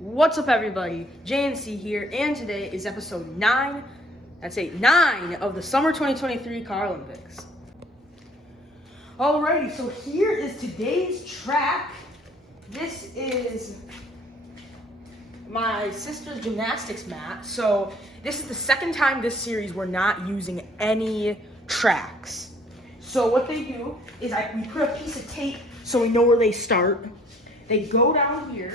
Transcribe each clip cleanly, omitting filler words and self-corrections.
What's up, everybody? JNC here, and today is episode 9. That's 9 of the Summer 2023 Carolympics. Alrighty, so here is today's track. This is my sister's gymnastics mat. So this is the second time this series we're not using any tracks. So what they do is we put a piece of tape so we know where they start. They go down here.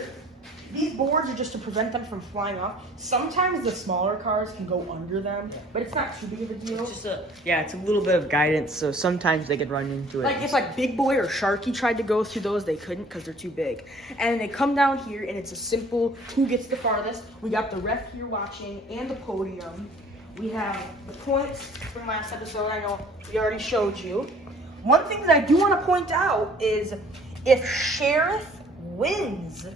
These boards are just to prevent them from flying off. Sometimes the smaller cars can go under them, but it's not too big of a deal. It's just it's a little bit of guidance, so sometimes they could run into it. Like if Big Boy or Sharky tried to go through those, they couldn't because they're too big. And they come down here, and it's a simple who gets the farthest. We got the ref here watching and the podium. We have the points from last episode. I know we already showed you. One thing that I do want to point out is if Sheriff wins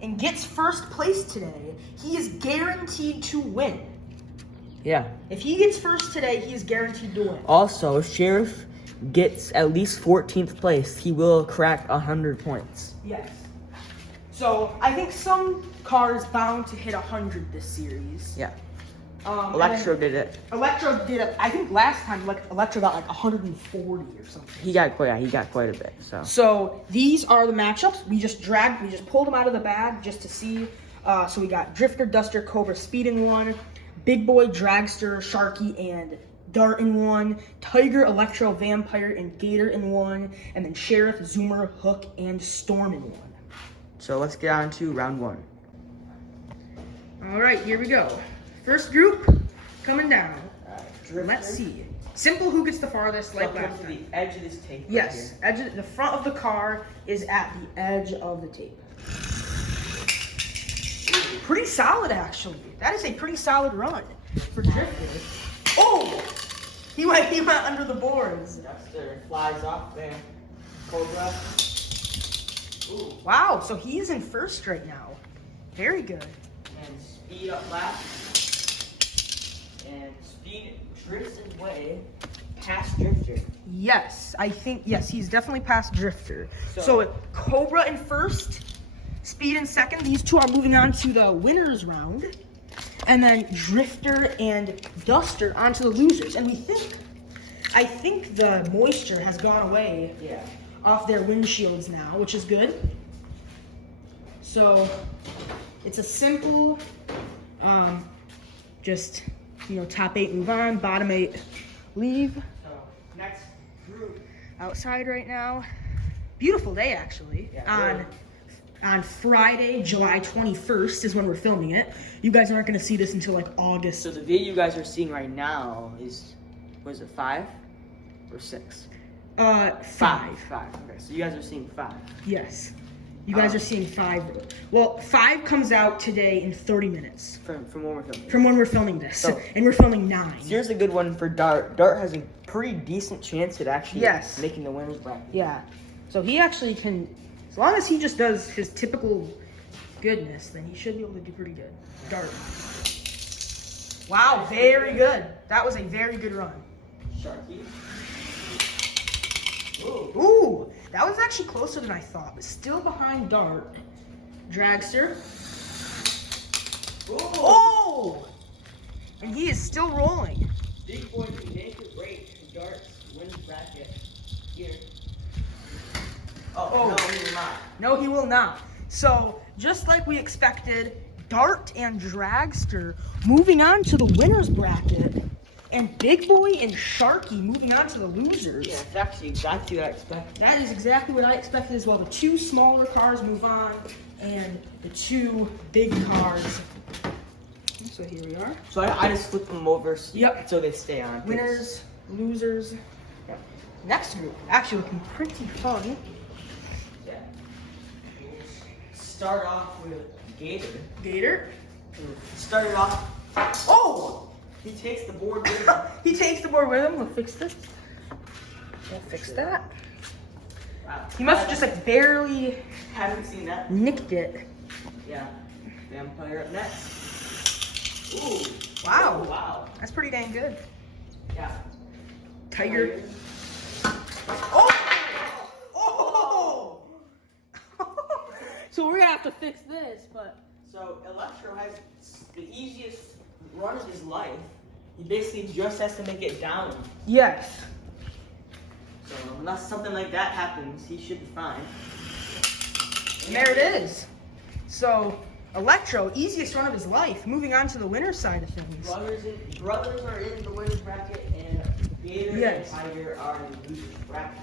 and gets first place today, he is guaranteed to win. Yeah. If he gets first today, he is guaranteed to win. Also, if Sheriff gets at least 14th place, he will crack 100 points. Yes. So I think some cars bound to hit 100 this series. Yeah. Electro did it. Electro did it. I think last time Electro got like 140 or something. He got quite a bit. So these are the matchups. We just pulled them out of the bag just to see. So we got Drifter, Duster, Cobra, Speed in one, Big Boy, Dragster, Sharky, and Dart in one, Tiger, Electro, Vampire, and Gator in one, and then Sheriff, Zoomer, Hook, and Storm in one. So let's get on to round 1. All right, here we go. First group coming down. Let's see. Simple who gets the farthest, like last time. To the edge of this tape. Yes, the front of the car is at the edge of the tape. Pretty solid, actually. That is a pretty solid run for Drifter. Oh! He went under the boards. Duster flies off there. Cobra. Ooh. Wow, so he is in first right now. Very good. And Speed up last. And Speed drifts his way past Drifter. Yes, he's definitely past Drifter. So Cobra in first, Speed in second. These two are moving on to the winners round. And then Drifter and Duster onto the losers. And I think the moisture has gone away off their windshields now, which is good. So it's a simple, top 8 move on, bottom 8 leave. So next group. Outside right now. Beautiful day, actually. Yeah, On Friday, July 21st is when we're filming it. You guys aren't going to see this until August. So the video you guys are seeing right now is, was it 5 or 6? 5. 5. Okay, so you guys are seeing 5. Yes. You guys are seeing 5. Well, 5 comes out today in 30 minutes. From when we're filming. From when we're filming this. So, and we're filming 9. Here's a good one for Dart. Dart has a pretty decent chance at actually making the winners bracket. Yeah. So he actually can, as long as he just does his typical goodness, then he should be able to do pretty good. Dart. Wow, very good. That was a very good run. Sharky. Ooh, that was actually closer than I thought, but still behind Dart. Dragster. Ooh. Oh! And he is still rolling. Big Boy can make or break Dart's winners bracket here. Oh, no, he will not. No, he will not. So, just like we expected, Dart and Dragster moving on to the winners bracket, and Big Boy and Sharky moving on to the losers. Yeah, it's actually exactly what I expected. That is exactly what I expected as well. The 2 smaller cars move on, and the 2 big cars. So here we are. So I just flip them over so they stay on. Winners, losers. Yep. Next group, actually looking pretty fun. Yeah. Start off with Gator. Gator. Started off. Oh! He takes the board with him. He takes the board with him. We'll fix this. We'll fix that. Wow. He must have just barely Haven't seen that. nicked it. Yeah. Vampire up next. Ooh. Wow. Oh, wow. That's pretty dang good. Yeah. Tiger. Oh! Oh! So we're gonna have to fix this, but So Electro has the easiest run of his life. He basically just has to make it down. Yes. So unless something like that happens, he should be fine. And there it is. So Electro, easiest run of his life. Moving on to the winner's side of things. Brothers are in the winner's bracket, and Gator Yes. and Tiger are in the loser's bracket.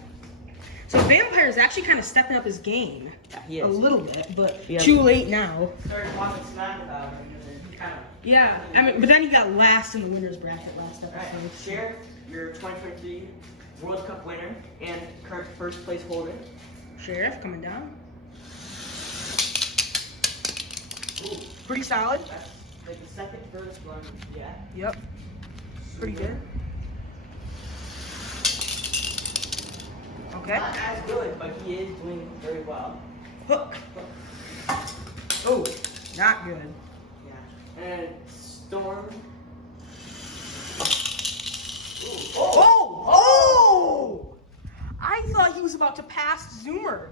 So Vampire is actually kind of stepping up his game Yeah, he a is. little bit, but Yeah. too late now. Started talking smack about him, and then he kind of. Yeah, I mean, but then he got last in the winner's bracket last Alright, episode. Sheriff, your 2023 World Cup winner and current first place holder. Sheriff coming down. Ooh, Pretty solid. that's like the second first one. Yeah. Yep. Pretty good. Okay. Not as good, but he is doing very well. Hook. Oh, not good. Yeah. And Storm. Ooh. Oh! Oh! I thought he was about to pass Zoomer.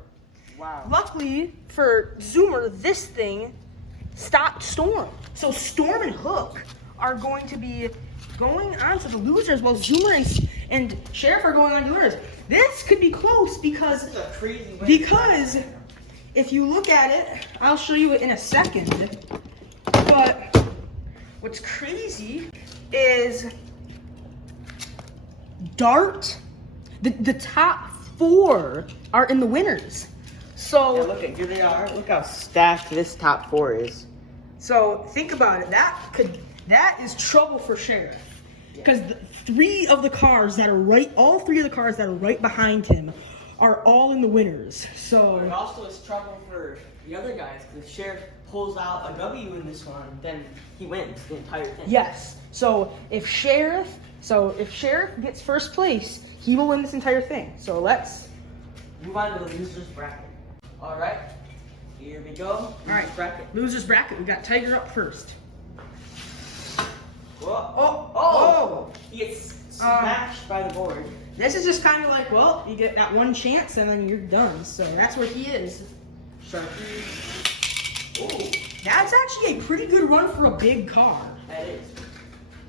Wow. Luckily for Zoomer, this thing stopped Storm. So Storm and Hook are going to be going on to the losers, while Zoomer and Sheriff are going on to the winners. This could be close because This is a crazy way. Because if you look at it, I'll show you it in a second. But what's crazy is Dart, the top 4 are in the winners. So Yeah, look at here they are. Look how stacked this top 4 is. So think about it. That is trouble for Sheriff. Because all 3 of the cars that are right behind him are all in the winners. But it So also is trouble for the other guys because Sheriff pulls out a W in this one, then he wins the entire thing. yes. So if Sheriff gets first place, he will win this entire thing. So let's. Move on to the losers bracket. All right, here we go. All right, bracket. losers bracket. We got Tiger up first. Whoa. Oh. He gets smashed by the board. This is just kind of like, well, you get that one chance and then you're done. So that's where he is. Sharky. Ooh, That's actually a pretty good run for a big car. that is.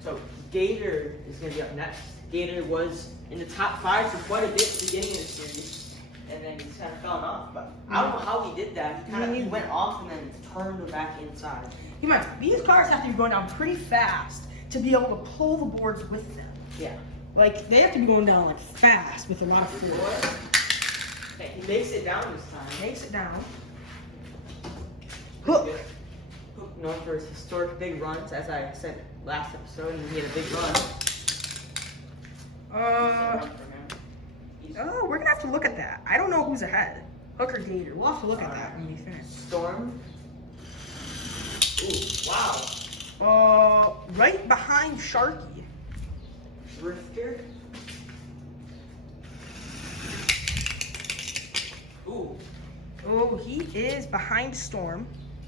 So Gator is gonna be up next. Gator was in the top 5 for quite a bit at the beginning of the series, and then he's kind of fallen off. But I don't know how he did that. He went off and then turned back inside. You might. These cars have to be going down pretty fast to be able to pull the boards with them. Yeah. Like they have to be going down like fast with a lot of force. Hey, he makes it down this time. Makes it down. Pretty Hook. good. Hook known for his historic big runs, as I said last episode, and he had a big run. Run for him. He's Oh, we're gonna have to look at that. I don't know who's ahead. Hook or Gator. We'll have to look at that when we finish. Storm. Ooh, wow. Right behind Sharky. Drifter. Ooh. Oh, he is behind Storm.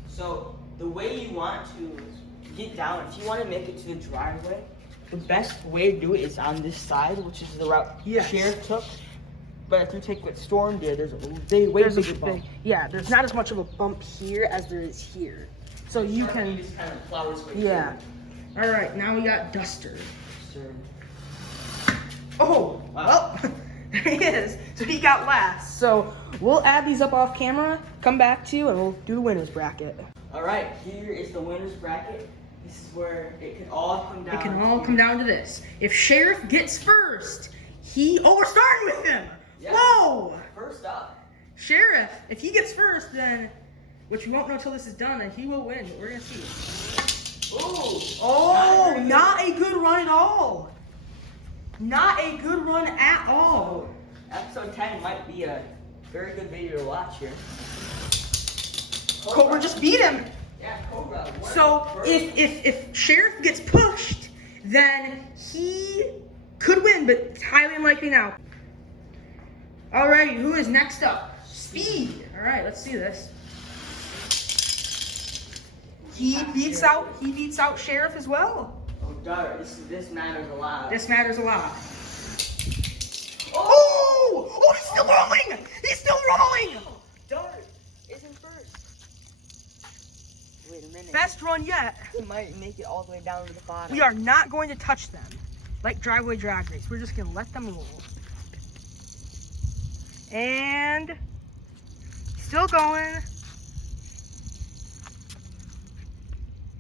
So the way you want to get down, if you want to make it to the driveway, the best way to do it is on this side, which is the route Yes. Sheriff took. But if you take what Storm did, there's a way There's a bigger bump. yeah, there's not as much of a bump here as there is here. So you Sharky can, just kind of plows his way yeah. All right, now we got Duster. through. Oh, Wow. well, there he is. So he got last. So we'll add these up off camera, come back to you, and we'll do the winner's bracket. All right, here is the winner's bracket. This is where it can all come down. It can all come down to this. If Sheriff gets first, we're starting with him. Yeah. Whoa! First up. Sheriff, if he gets first, then, which we won't know till this is done, then he will win. But we're gonna see. Ooh. Oh, very not a good run at all. Not a good run at So, all. episode 10 might be a very good video to watch here. Cobra just beat him. Yeah, Cobra. won So first. if Sheriff gets pushed, then he could win, but it's highly unlikely now. Alrighty, who is next up? Speed. Alright, let's see this. He beats out Sheriff as well. Oh, darn, this matters a lot. This matters a lot. Oh! Oh, he's still rolling! He's still rolling! Dart isn't first. Wait a minute. Best run yet. He might make it all the way down to the bottom. We are not going to touch them like driveway drag race. We're just going to let them roll. And still going.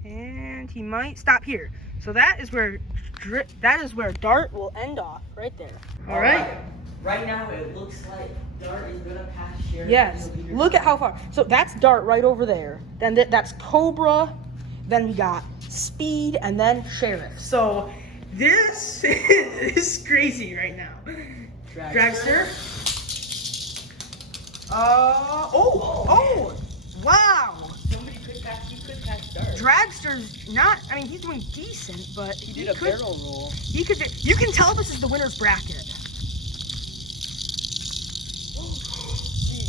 And he might stop here. So that is where Dart will end off right there. All right. Right now it looks like Dart is gonna pass Sheriff. Yes. Look at how far. So that's Dart right over there. Then that's Cobra. Then we got Speed, and then Sheriff. So this is crazy right now. Dragster. Wow. Somebody could pass Dart. Dragster's not. I mean, he's doing decent, but He did a barrel roll. He could. You can tell this is the winner's bracket.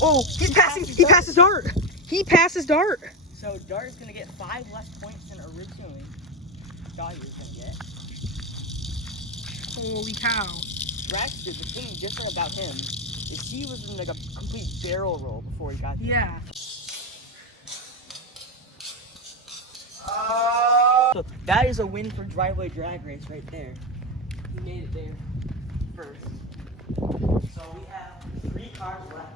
Oh, he's passing. He passes Dart. He passes Dart. So Dart is gonna get 5 less points than originally thought he was gonna get. Holy cow. Dragster, the thing different about him is he was in like a complete barrel roll before he got there. Yeah. So that is a win for driveway drag race right there. He made it there first. So we have 3 cars left.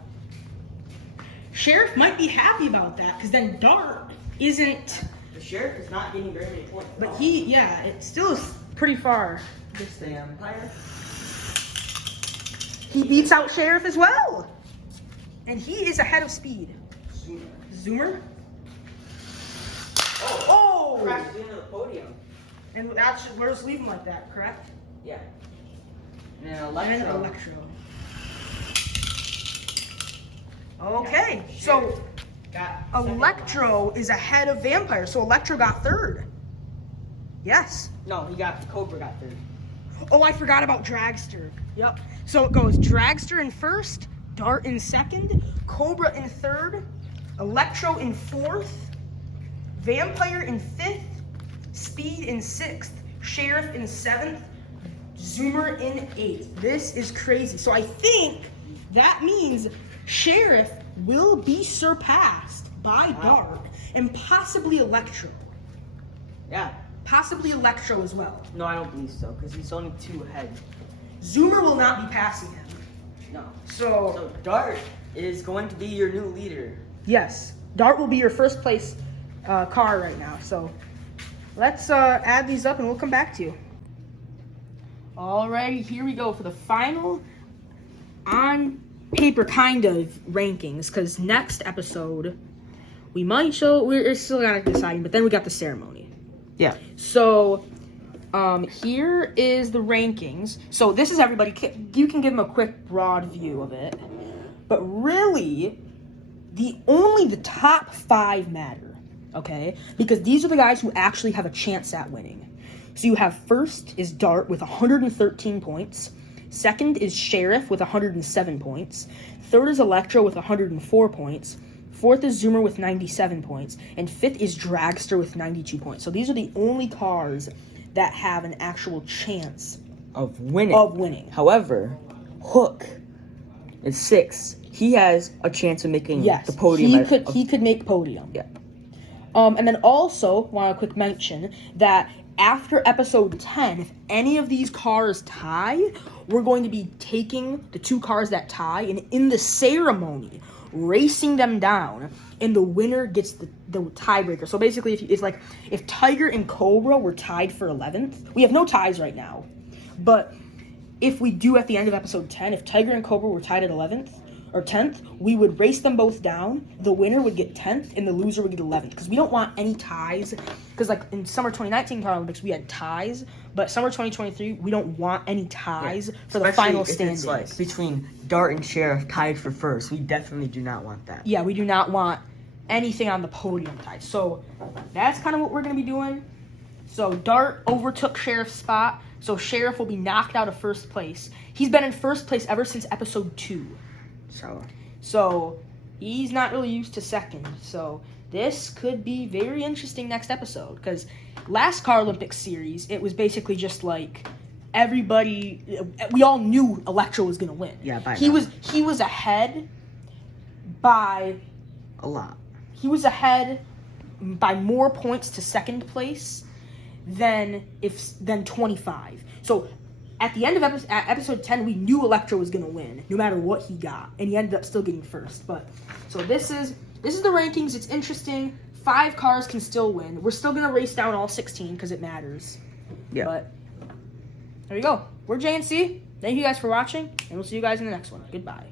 Sheriff might be happy about that because then Dart isn't. The Sheriff is not getting very many points. But it still is pretty far. This the Empire. He beats out Sheriff as well. And he is ahead of Speed. Zoomer? Oh! Crashed into the podium. And we're just leaving like that, correct? Yeah. And then Electro. Okay, so Electro is ahead of Vampire, so Electro got 3rd. Yes. No, Cobra got 3rd. Oh, I forgot about Dragster. Yep. So it goes Dragster in 1st, Dart in 2nd, Cobra in 3rd, Electro in 4th, Vampire in 5th, Speed in 6th, Sheriff in 7th, Zoomer in 8th. This is crazy. So I think that means Sheriff will be surpassed by Dart and possibly Electro. Yeah. Possibly Electro as well. No, I don't believe so, because he's only 2 ahead. Zoomer will not be passing him. No. So So Dart is going to be your new leader. yes, Dart will be your first place car right now. So let's add these up and we'll come back to you. Alrighty, here we go for the final on paper kind of rankings, because next episode we might show, we're still not deciding, but then we got the ceremony. Yeah. So here is the rankings. So this is everybody. You can give them a quick broad view of it, but really the top 5 matter, okay? Because these are the guys who actually have a chance at winning. So you have first is Dart with 113 points. Second is Sheriff with 107 points. Third is Electro with 104 points. Fourth is Zoomer with 97 points. And fifth is Dragster with 92 points. So these are the only cars that have an actual chance Of winning. However, Hook is 6th. He has a chance of making the podium. He could make podium. Yeah. And then also, want a quick mention that after episode 10, if any of these cars tie, we're going to be taking the 2 cars that tie and in the ceremony, racing them down, and the winner gets the tiebreaker. So basically, if Tiger and Cobra were tied for 11th, we have no ties right now, but if we do at the end of episode 10, if Tiger and Cobra were tied at 11th, or 10th, we would race them both down. The winner would get 10th, and the loser would get 11th. Because we don't want any ties. Because like in summer 2019 Carolympics, we had ties. But summer 2023, we don't want any ties for the final standings. It's like between Dart and Sheriff tied for first. We definitely do not want that. Yeah, we do not want anything on the podium tied. So that's kind of what we're going to be doing. So Dart overtook Sheriff's spot. So Sheriff will be knocked out of first place. He's been in first place ever since episode 2. So he's not really used to second. So this could be very interesting next episode, because last Carolympics series, it was basically just like everybody, we all knew Electro was going to win. Yeah, he was ahead by a lot. He was ahead by more points to second place than 25. So at the end of episode 10, we knew Electro was gonna win, no matter what he got, and he ended up still getting first. But so this is the rankings. It's interesting. 5 cars can still win. We're still gonna race down all 16 because it matters. Yeah. But there you go. We're JNC. Thank you guys for watching, and we'll see you guys in the next one. Goodbye.